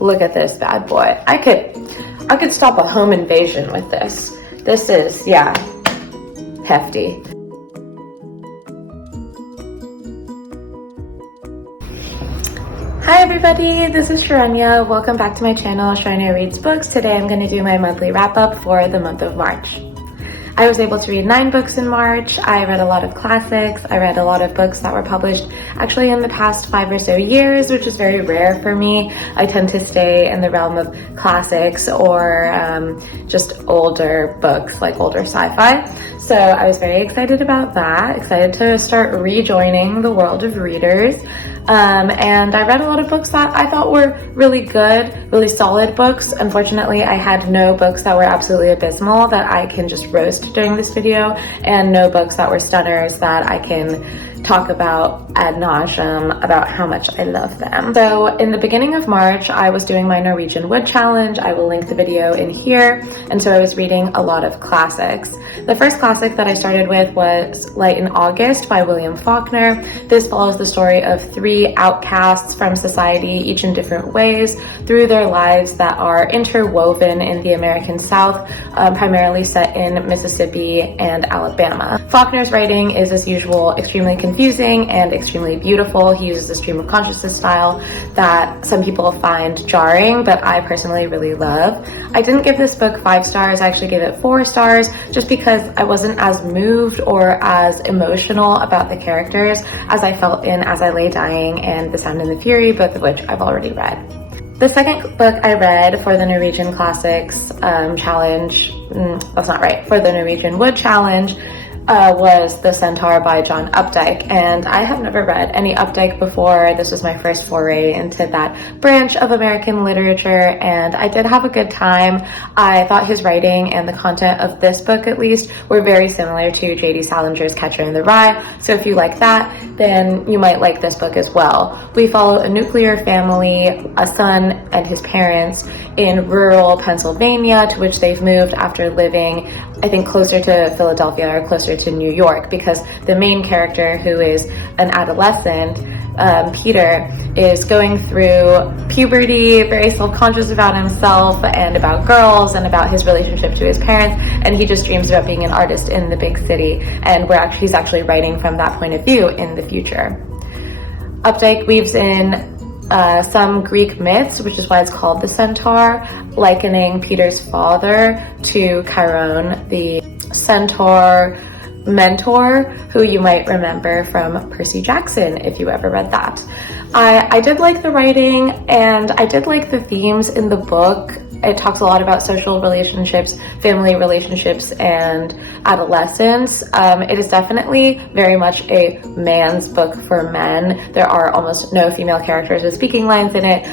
Look at this bad boy. I could stop a home invasion with this. This is, yeah, hefty. Hi everybody, this is Rhaina. Welcome back to my channel, Rhaina Reads Books. Today I'm going to do my monthly wrap-up for the month of March. I was able to read 9 books in March. I read a lot of classics. I read a lot of books that were published actually in the past 5 or so years, which is very rare for me. I tend to stay in the realm of classics or just older books, like older sci-fi. So I was very excited about that, excited to start rejoining the world of readers. And I read a lot of books that I thought were really good, really solid books. Unfortunately, I had no books that were absolutely abysmal that I can just roast during this video, and no books that were stunners that I can talk about ad nauseum about how much I love them. So in the beginning of March, I was doing my Norwegian Wood Challenge. I will link the video in here. And so I was reading a lot of classics. The first classic that I started with was Light in August by William Faulkner. This follows the story of 3 outcasts from society, each in different ways, through their lives that are interwoven in the American South, primarily set in Mississippi and Alabama. Faulkner's writing is, as usual, extremely confusing and extremely beautiful. He uses a stream of consciousness style that some people find jarring, but I personally really love. I didn't give this book 5 stars, I actually gave it 4 stars, just because I wasn't as moved or as emotional about the characters as I felt in As I Lay Dying and The Sound and the Fury, both of which I've already read. The second book I read for the Norwegian Classics Challenge, that's not right, for the Norwegian Wood Challenge, was The Centaur by John Updike, and I have never read any Updike before. This was my first foray into that branch of American literature, and I did have a good time. I thought his writing and the content of this book, at least, were very similar to J.D. Salinger's Catcher in the Rye, so if you like that, then you might like this book as well. We follow a nuclear family, a son and his parents, in rural Pennsylvania, to which they've moved after living, I think, closer to Philadelphia or closer to New York, because the main character, who is an adolescent, Peter, is going through puberty, very self-conscious about himself and about girls and about his relationship to his parents, and he just dreams about being an artist in the big city, and he's actually writing from that point of view in the future. Updike weaves in some Greek myths, which is why it's called the Centaur, likening Peter's father to Chiron, the centaur mentor, who you might remember from Percy Jackson, if you ever read that. I did like the writing, and I did like the themes in the book. It talks a lot about social relationships, family relationships, and adolescence. It is definitely very much a man's book for men. There are almost no female characters with speaking lines in it.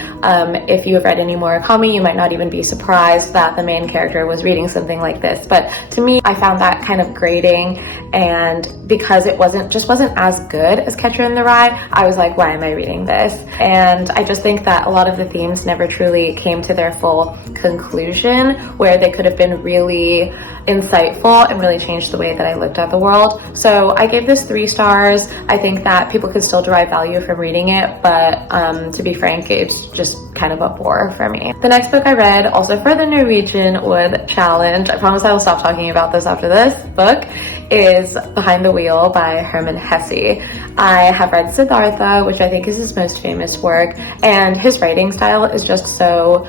If you have read any Murakami, you might not even be surprised that the main character was reading something like this. But to me, I found that kind of grating, and because it wasn't as good as Catcher in the Rye, I was like, why am I reading this? And I just think that a lot of the themes never truly came to their full conclusion, where they could have been really insightful and really changed the way that I looked at the world. So I gave this 3 stars. I think that people could still derive value from reading it, but to be frank, it's just kind of a bore for me. The next book I read, also for the Norwegian Wood Challenge, I promise I will stop talking about this after this book, is Behind the Wheel by Hermann Hesse. I have read Siddhartha, which I think is his most famous work, and his writing style is just so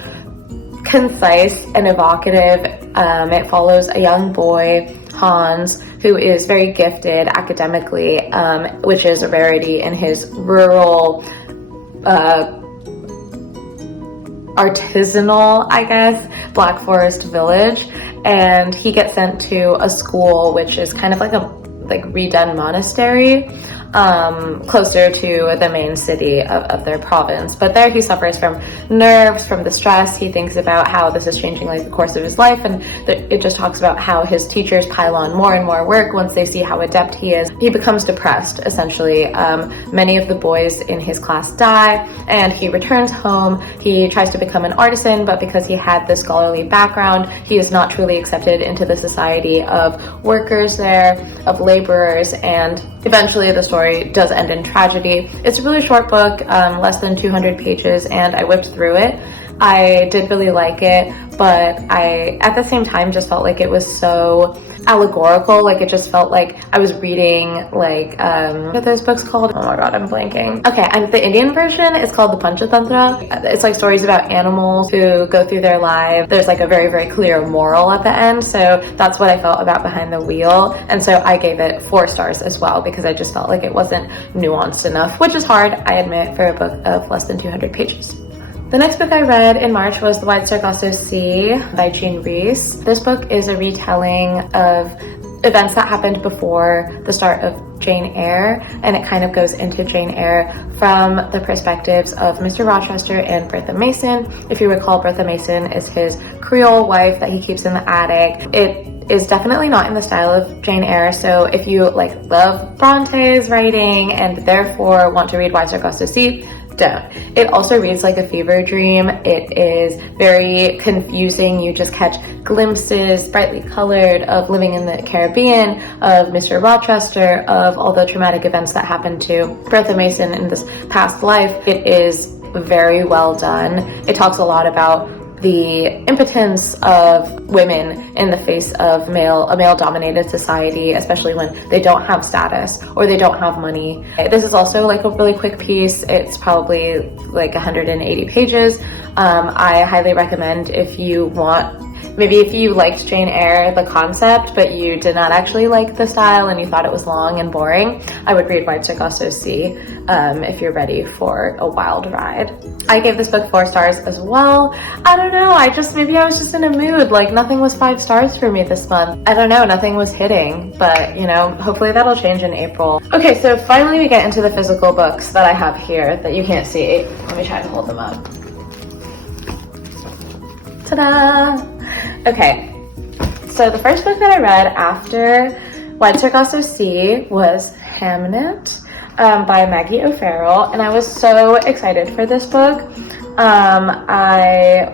concise and evocative. It follows a young boy, Hans, who is very gifted academically, which is a rarity in his rural, artisanal, I guess, Black Forest village. And he gets sent to a school which is kind of like a redone monastery, closer to the main city of their province. But there he suffers from nerves, from the stress. He thinks about how this is changing the course of his life, and it just talks about how his teachers pile on more and more work once they see how adept he is. He becomes depressed, essentially. Many of the boys in his class die, and he returns home. He tries to become an artisan, but because he had this scholarly background, he is not truly accepted into the society of workers there, of laborers, and eventually the story does end in tragedy. It's a really short book, less than 200 pages, and I whipped through it I did really like it, but I, at the same time, just felt like it was so allegorical. Like it just felt like I was reading like, what are those books called? Oh my god, I'm blanking. Okay, and the Indian version is called the Panchatantra. It's like stories about animals who go through their lives. There's like a very, very clear moral at the end. So that's what I felt about Behind the Wheel. And so I gave it 4 stars as well, because I just felt like it wasn't nuanced enough, which is hard, I admit, for a book of less than 200 pages. The next book I read in March was The Wide Sargasso Sea by Rhys. This book is a retelling of events that happened before the start of Jane Eyre, and it kind of goes into Jane Eyre from the perspectives of Mr. Rochester and Bertha Mason. If you recall, Bertha Mason is his Creole wife that he keeps in the attic. It is definitely not in the style of Jane Eyre, so if you like love Bronte's writing and therefore want to read Wide Sargasso Sea, don't. It also reads like a fever dream. It is very confusing. You just catch glimpses, brightly colored, of living in the Caribbean, of Mr. Rochester, of all the traumatic events that happened to Bertha Mason in this past life. It is very well done. It talks a lot about the impotence of women in the face of a male-dominated society, especially when they don't have status or they don't have money. This is also like a really quick piece. It's probably like 180 pages. I highly recommend if you want, maybe if you liked Jane Eyre, the concept, but you did not actually like the style and you thought it was long and boring, I would read Wide Sargasso Sea if you're ready for a wild ride. I gave this book 4 stars as well. I don't know, maybe I was just in a mood, like nothing was 5 stars for me this month. I don't know, nothing was hitting, but you know, hopefully that'll change in April. Okay, so finally we get into the physical books that I have here that you can't see. Let me try to hold them up. Ta-da! Okay, so the first book that I read after Wide Sargasso Sea was Hamnet by Maggie O'Farrell, and I was so excited for this book. I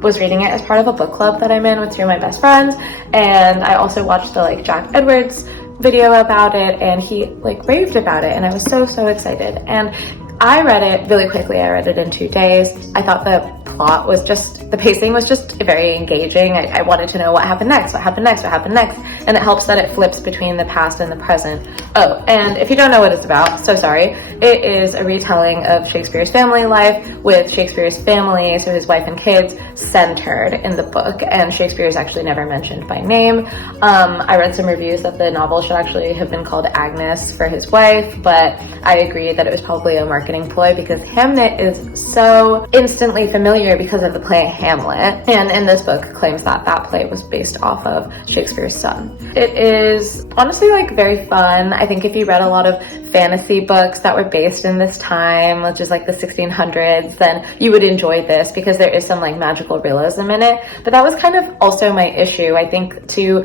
was reading it as part of a book club that I'm in with 2 of my best friends, and I also watched the like Jack Edwards video about it, and he like raved about it, and I was so excited. And I read it really quickly. I read it in 2 days. I thought the plot was the pacing was just very engaging. I wanted to know what happened next, and it helps that it flips between the past and the present. Oh, and if you don't know what it's about, so sorry. It is a retelling of Shakespeare's family life with Shakespeare's family, so his wife and kids, centered in the book, and Shakespeare is actually never mentioned by name. I read some reviews that the novel should actually have been called Agnes for his wife, but I agree that it was probably a marketing ploy because Hamnet is so instantly familiar because of the play Hamlet, and in this book claims that that play was based off of Shakespeare's son. It is honestly like very fun. I think if you read a lot of fantasy books that were based in this time, which is like the 1600s, then you would enjoy this because there is some like magical realism in it. But that was kind of also my issue. I think to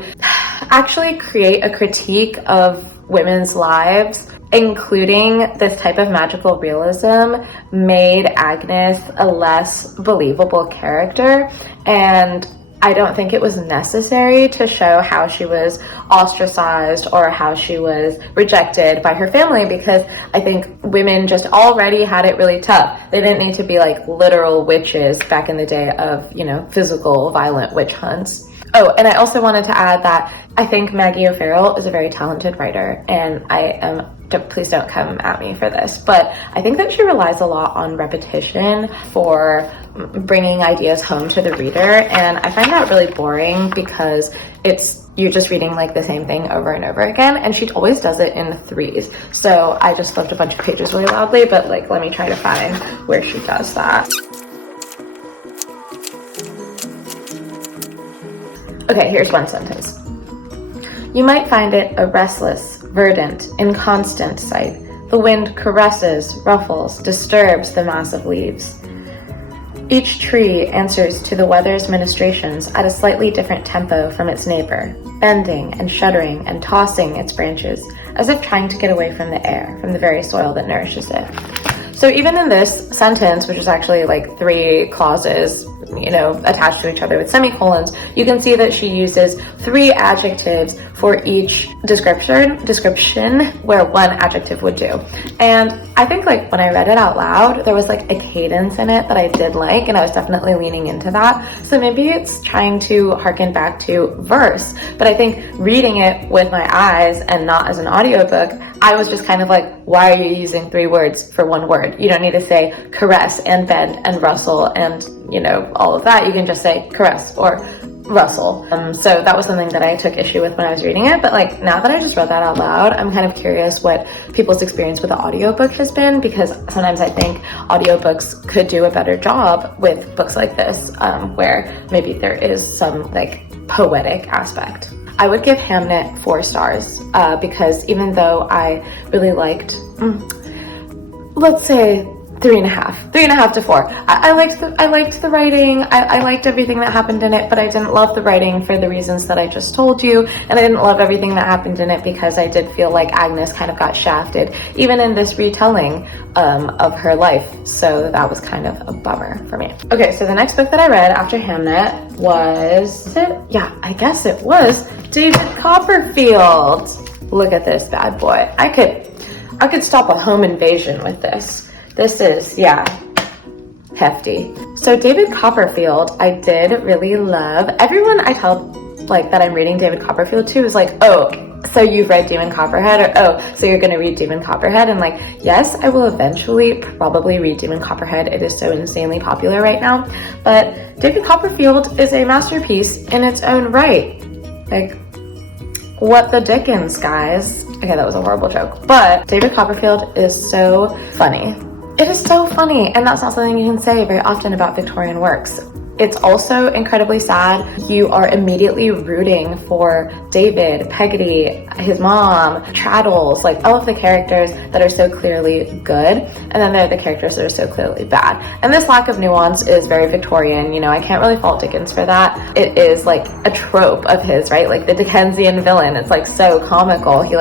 actually create a critique of women's lives, including this type of magical realism, made Agnes a less believable character, and I don't think it was necessary to show how she was ostracized or how she was rejected by her family, because I think women just already had it really tough. They didn't need to be like literal witches back in the day of, you know, physical violent witch hunts. Oh, and I also wanted to add that I think Maggie O'Farrell is a very talented writer, and please don't come at me for this, but I think that she relies a lot on repetition for bringing ideas home to the reader, and I find that really boring because you're just reading like the same thing over and over again, and she always does it in 3s. So I just flipped a bunch of pages really loudly, but like let me try to find where she does that. Okay, here's one sentence. You might find it a restless, verdant, inconstant sight. The wind caresses, ruffles, disturbs the mass of leaves. Each tree answers to the weather's ministrations at a slightly different tempo from its neighbor, bending and shuddering and tossing its branches, as if trying to get away from the air, from the very soil that nourishes it. So even in this sentence, which is actually like 3 clauses, you know, attached to each other with semicolons, you can see that she uses 3 adjectives for each description where one adjective would do. And I think like when I read it out loud, there was like a cadence in it that I did like, and I was definitely leaning into that. So maybe it's trying to harken back to verse, but I think reading it with my eyes and not as an audiobook, I was just kind of like, why are you using 3 words for 1 word? You don't need to say caress and bend and rustle and, you know, all of that. You can just say caress or rustle. So that was something that I took issue with when I was reading it, but like now that I just read that out loud, I'm kind of curious what people's experience with the audiobook has been, because sometimes I think audiobooks could do a better job with books like this, where maybe there is some like poetic aspect. I would give Hamnet 4 stars, because even though I really liked, let's say 3.5 to 4. I liked the writing. I liked everything that happened in it, but I didn't love the writing for the reasons that I just told you. And I didn't love everything that happened in it because I did feel like Agnes kind of got shafted, even in this retelling of her life. So that was kind of a bummer for me. Okay, so the next book that I read after Hamnet was, I guess it was David Copperfield. Look at this bad boy. I could stop a home invasion with this. This is, hefty. So David Copperfield, I did really love. Everyone I tell like that I'm reading David Copperfield to is like, oh, so you've read Demon Copperhead, or oh, so you're gonna read Demon Copperhead. And like, yes, I will eventually probably read Demon Copperhead. It is so insanely popular right now. But David Copperfield is a masterpiece in its own right. Like, what the Dickens, guys. Okay, that was a horrible joke. But David Copperfield is so funny. It is so funny, and that's not something you can say very often about Victorian works. It's also incredibly sad. You are immediately rooting for David, Peggotty, his mom, Traddles, like all of the characters that are so clearly good, and then there are the characters that are so clearly bad. And this lack of nuance is very Victorian. You know, I can't really fault Dickens for that. It is like a trope of his, right? Like the Dickensian villain. It's like so comical. He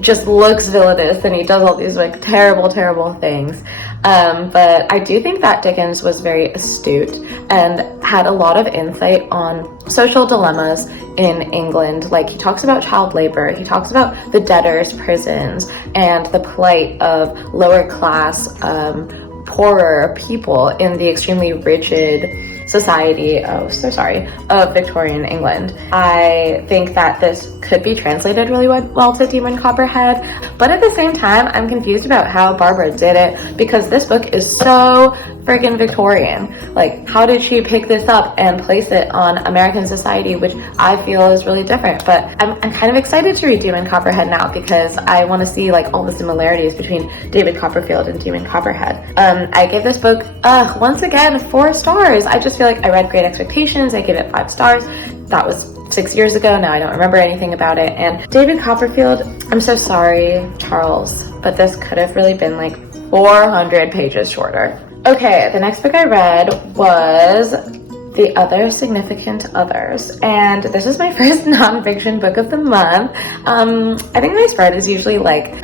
just looks villainous and he does all these like terrible things. But I do think that Dickens was very astute and had a lot of insight on social dilemmas in England. Like, he talks about child labor, he talks about the debtors' prisons and the plight of lower class, poorer people in the extremely rigid society of Victorian England. I think that this could be translated really well to Demon Copperhead, but at the same time, I'm confused about how Barbara did it, because this book is so freaking Victorian. Like, how did she pick this up and place it on American society, which I feel is really different? But I'm kind of excited to read Demon Copperhead now, because I want to see like all the similarities between David Copperfield and Demon Copperhead. I gave this book, once again, 4 stars. I just feel like I read Great Expectations. I gave it 5 stars. That was 6 years ago. Now I don't remember anything about it. And David Copperfield, I'm so sorry, Charles, but this could have really been like 400 pages shorter. Okay, the next book I read was The Other Significant Others, and this is my first nonfiction book of the month. I think my spread is usually like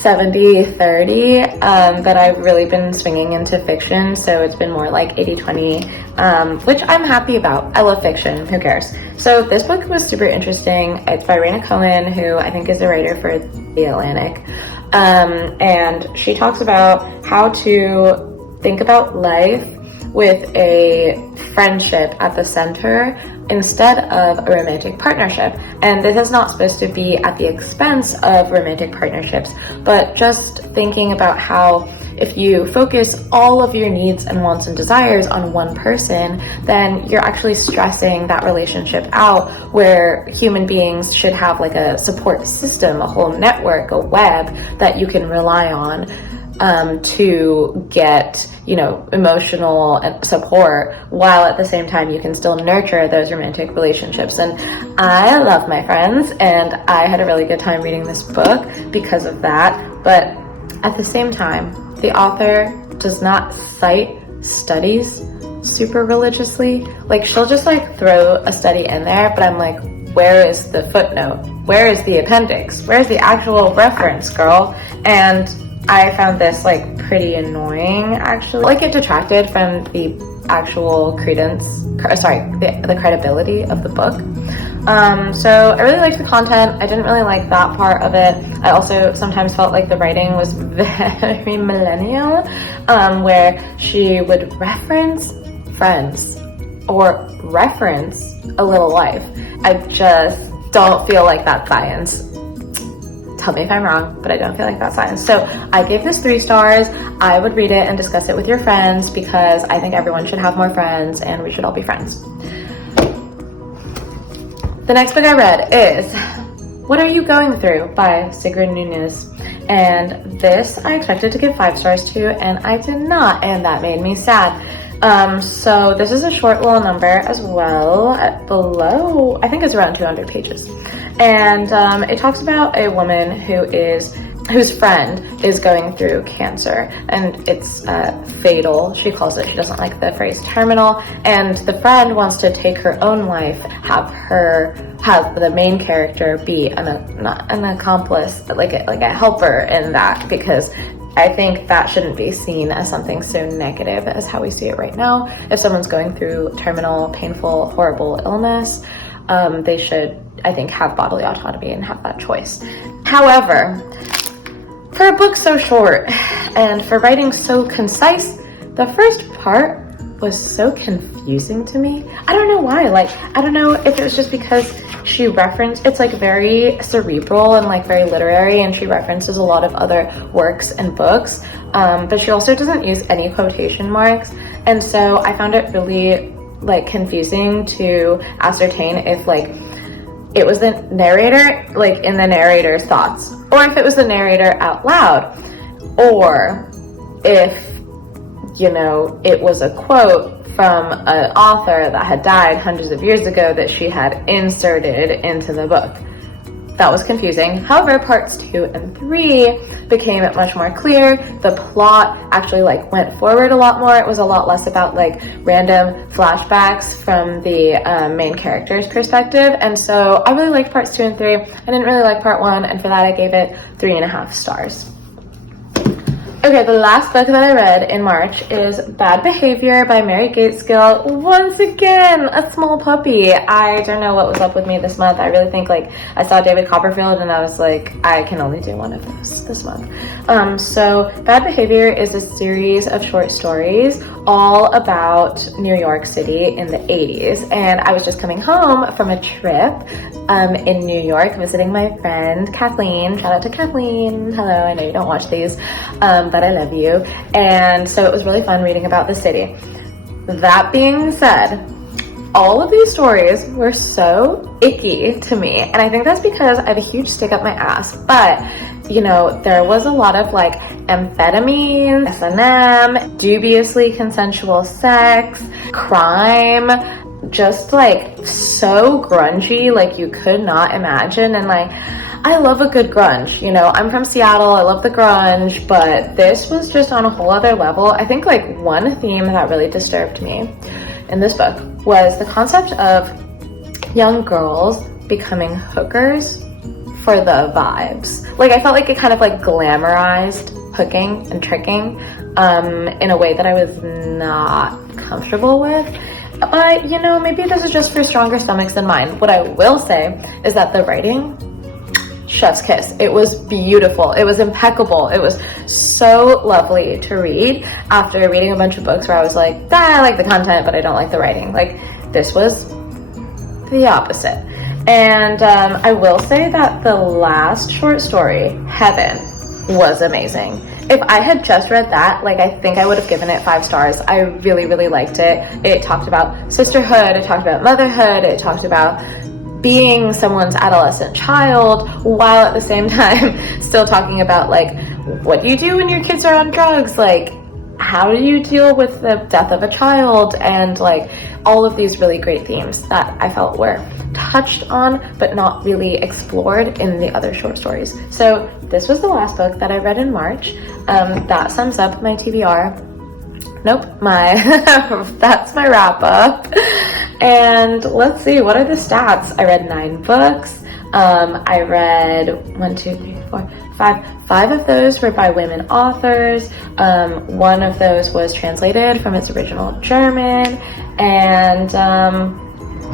70-30, but I've really been swinging into fiction, so it's been more like 80-20, which I'm happy about. I love fiction, who cares? So this book was super interesting. It's by Rhaina Cohen, who I think is a writer for The Atlantic, and she talks about how to think about life with a friendship at the center instead of a romantic partnership. And this is not supposed to be at the expense of romantic partnerships, but just thinking about how if you focus all of your needs and wants and desires on one person, then you're actually stressing that relationship out, where human beings should have like a support system, a whole network, a web that you can rely on to get, you know, emotional support, while at the same time you can still nurture those romantic relationships. And I love my friends, and I had a really good time reading this book because of that. But at the same time, the author does not cite studies super religiously. Like, she'll just like throw a study in there, but I'm like, where is the footnote? Where is the appendix? Where's the actual reference, girl? And I found this like pretty annoying, actually. Like, it detracted from the actual the credibility of the book. So I really liked the content. I didn't really like that part of it. I also sometimes felt like the writing was very millennial, where she would reference Friends or reference A Little Life. I just don't feel like that's science. Tell me if I'm wrong, but I don't feel like that's science. So I gave this 3 stars. I would read it and discuss it with your friends because I think everyone should have more friends and we should all be friends. The next book I read is What Are You Going Through by Sigrid Nunez. And this I expected to give 5 stars to, and I did not, and that made me sad. So this is a short little number as well, below, I think it's around 200 pages. And it talks about a woman whose friend is going through cancer, and it's fatal, she calls it. She doesn't like the phrase terminal, and the friend wants to take her own life, have the main character be not an accomplice, but like a helper in that, because I think that shouldn't be seen as something so negative as how we see it right now. If someone's going through terminal, painful, horrible illness, they should, I think, have bodily autonomy and have that choice. However, for a book so short and for writing so concise, the first part was so confusing to me. I don't know why. I don't know if it was just because she referenced, it's like very cerebral and like very literary, and she references a lot of other works and books, but she also doesn't use any quotation marks. And so I found it really like confusing to ascertain if like it was the narrator like in the narrator's thoughts, or if it was the narrator out loud, or if, you know, it was a quote from an author that had died hundreds of years ago that she had inserted into the book. That was confusing. However, parts 2 and 3 became much more clear. The plot actually like went forward a lot more. It was a lot less about like random flashbacks from the main character's perspective. And so I really liked parts 2 and 3. I didn't really like part 1, and for that I gave it 3.5 stars. Okay, the last book that I read in March is Bad Behavior by Mary Gaitskill. Once again, a small puppy. I don't know what was up with me this month. I really think like I saw David Copperfield and I was like, I can only do one of those this month. So Bad Behavior is a series of short stories all about New York City in the 80s. And I was just coming home from a trip in New York, visiting my friend Kathleen. Shout out to Kathleen. Hello, I know you don't watch these, but I love you. And so it was really fun reading about the city. That being said, all of these stories were so icky to me, and I think that's because I have a huge stick up my ass. But you know, there was a lot of like amphetamines, S&M, dubiously consensual sex, crime, just like so grungy, like you could not imagine. And like, I love a good grunge, you know, I'm from Seattle, I love the grunge, but this was just on a whole other level. I think like one theme that really disturbed me in this book was the concept of young girls becoming hookers for the vibes. Like, I felt like it kind of like glamorized hooking and tricking in a way that I was not comfortable with. But, you know, maybe this is just for stronger stomachs than mine. What I will say is that the writing, chef's kiss. It was beautiful. It was impeccable. It was so lovely to read after reading a bunch of books where I was like, I like the content, but I don't like the writing. Like, this was the opposite. And I will say that the last short story, Heaven, was amazing. If I had just read that, like, I think I would have given it 5 stars. I really, really liked it. It talked about sisterhood. It talked about motherhood. It talked about being someone's adolescent child, while at the same time still talking about like, what do you do when your kids are on drugs? Like, how do you deal with the death of a child? And like all of these really great themes that I felt were touched on but not really explored in the other short stories. So this was the last book that I read in March. That sums up my TBR. Nope, that's my wrap up. And let's see, what are the stats? I read 9 books. I read 1, 2, 3, 4, 5. 5 of those were by women authors. 1 of those was translated from its original German. And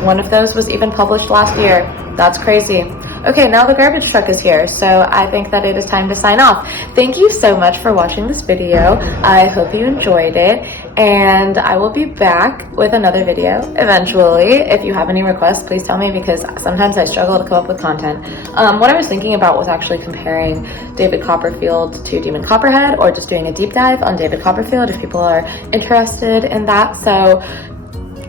One of those was even published last year. That's crazy. Okay, now the garbage truck is here, so I think that it is time to sign off. Thank you so much for watching this video. I hope you enjoyed it, and I will be back with another video eventually. If you have any requests, please tell me, because sometimes I struggle to come up with content. What I was thinking about was actually comparing David Copperfield to Demon Copperhead, or just doing a deep dive on David Copperfield if people are interested in that. So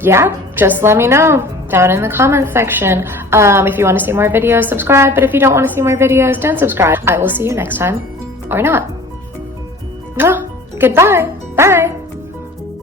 yeah, just let me know down in the comment section. If you want to see more videos, subscribe, but if you don't want to see more videos, don't subscribe. I will see you next time, or not. Well, goodbye. Bye.